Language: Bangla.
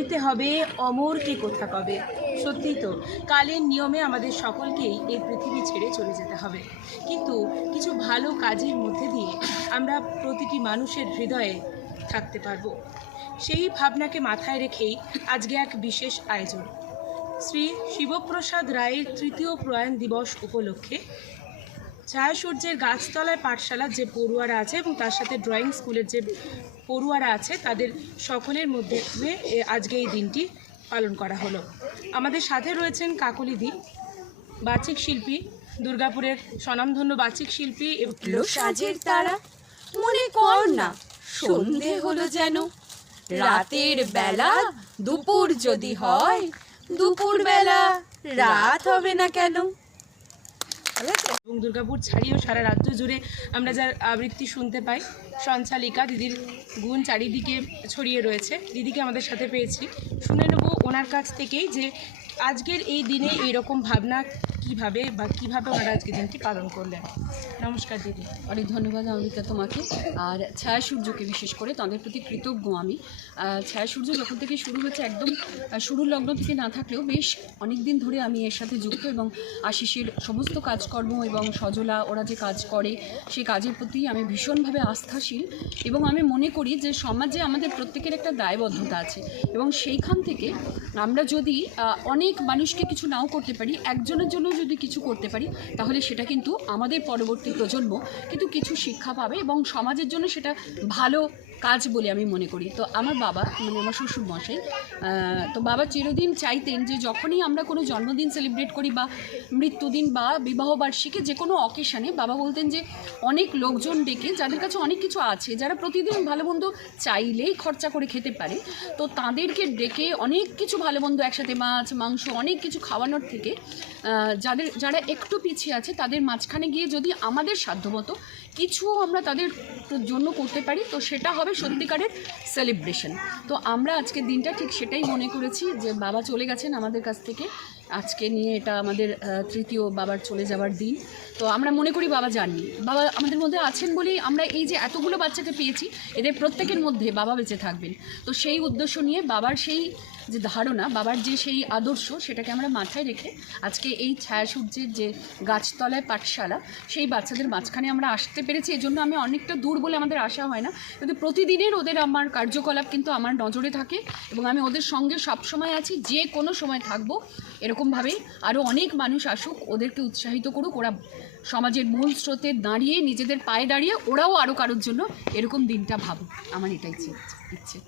মরিতে হবে অমরকে কোথা কবে। সত্যি তো, কালের নিয়মে আমাদের সকলকেই এই পৃথিবী ছেড়ে চলে যেতে হবে, কিন্তু কিছু ভালো কাজের মধ্যে দিয়ে আমরা প্রতিটি মানুষের হৃদয়ে থাকতে পারবো। সেই ভাবনাকে মাথায় রেখেই আজকে এক বিশেষ আয়োজন। শ্রী শিবপ্রসাদ রায়ের তৃতীয় প্রয়াণ দিবস উপলক্ষে ছায়াসূর্যের গাছতলায় পাঠশালার যে পড়ুয়ারা আছে এবং তার সাথে ড্রয়িং স্কুলের যে পড়ুয়ারা আছে তাদের সকলের মধ্যে আজকে এই দিনটি পালন করা হলো। আমাদের সাথে রয়েছেন কাকলিদি, বাচিক শিল্পী, দুর্গাপুরের স্বনামধন্য বাচিক শিল্পী। সাজের তারা মনে কর না সন্ধে হলো যেন, রাতের বেলা দুপুর যদি হয়, দুপুর বেলা রাত হবে না কেন। এবং দুর্গাপুর ছাড়িয়েও সারা রাজ্য জুড়ে আমরা যার আবৃত্তি শুনতে পাই, সঞ্চালিকা দিদির গুণ চারিদিকে ছড়িয়ে রয়েছে। দিদিকে আমাদের সাথে পেয়েছি, শুনে নেব ওনার কাছ থেকেই যে আজকের এই দিনে এইরকম ভাবনা কিভাবে ওনারা আজকের দিনটি পালন করলেন। নমস্কার দিদি। অনেক ধন্যবাদ অমৃতা তোমাকে, আর ছায়া সূর্যকে বিশেষ করে তাদের প্রতি কৃতজ্ঞ আমি। ছায়া সূর্য যখন থেকে শুরু হয়েছে, একদম শুরুর লগ্ন থেকে না থাকলেও বেশ অনেক দিন ধরে আমি এর সাথে যুক্ত, এবং আশিসের সমস্ত কাজকর্ম এবং সজলা ওরা যে কাজ করে সেই কাজের প্রতি আমি ভীষণভাবে আস্থাশীল, এবং আমি মনে করি যে সমাজে আমাদের প্রত্যেকের একটা দায়বদ্ধতা আছে, এবং সেইখান থেকে আমরা যদি অনেক মানুষকে কিছু নাও করতে পারি, একজনের জন্য যদি কিছু করতে পারি, তাহলে সেটা কিন্তু আমাদের পরবর্তী প্রজন্ম কিন্তু কিছু শিক্ষা পাবে এবং সমাজের জন্য সেটা ভালো কাজ বলে আমি মনে করি। তো আমার বাবা, মানে আমার শ্বশুর মশাই, তো বাবা চিরদিন চাইতেন যে যখনই আমরা কোনো জন্মদিন সেলিব্রেট করি বা মৃত্যুদিন বা বিবাহবার্ষিকী যে কোনো অকেশানে, বাবা বলতেন যে অনেক লোকজন ডেকে যাদের কাছে অনেক কিছু আছে, যারা প্রতিদিন ভালো মন্দ চাইলেই খরচা করে খেতে পারে, তো তাদেরকে ডেকে অনেক কিছু ভালো মন্দ একসাথে মাছ মাংস অনেক কিছু খাওয়ানোর থেকে যারা একটু পিছিয়ে আছে তাদের মাঝখানে গিয়ে যদি আমাদের সাধ্যমতো কিছু আমরা তাদের জন্য করতে পারি, তো সেটা হবে সত্যিকারের সেলিব্রেশন। তো আমরা আজকের দিনটা ঠিক সেটাই মনে করেছি, যে বাবা চলে গেছেন আমাদের কাছ থেকে, আজকে নিয়ে এটা আমাদের তৃতীয় বাবার চলে যাওয়ার দিন। তো আমরা মনে করি বাবা যাননি, বাবা আমাদের মধ্যে আছেন বলেই আমরা এই যে এতগুলো বাচ্চাকে পেয়েছি, এদের প্রত্যেকের মধ্যে বাবা বেঁচে থাকবেন। তো সেই উদ্দেশ্য নিয়ে বাবার সেই যে ধারণা, বাবার যে সেই আদর্শ, সেটাকে আমরা মাথায় রেখে আজকে এই ছায়াসূর্যের যে গাছতলায় পাঠশালা, সেই বাচ্চাদের মাঝখানে আমরা আসতে পেরেছি। এজন্য আমি অনেকটা দূর বলে আমাদের আসা হয় না, কিন্তু প্রতিদিনের ওদের আমার কার্যকলাপ কিন্তু আমার নজরে থাকে, এবং আমি ওদের সঙ্গে সবসময় আছি, যে কোনো সময় থাকবো। এরকমভাবেই আরও অনেক মানুষ আসুক, ওদেরকে উৎসাহিত করুক, ওরা সমাজের মূল স্রোতে দাঁড়িয়ে নিজেদের পায়ে দাঁড়িয়ে ওরাও আরও কারোর জন্য এরকম দিনটা ভাবুক। আমার এটাই ইচ্ছে।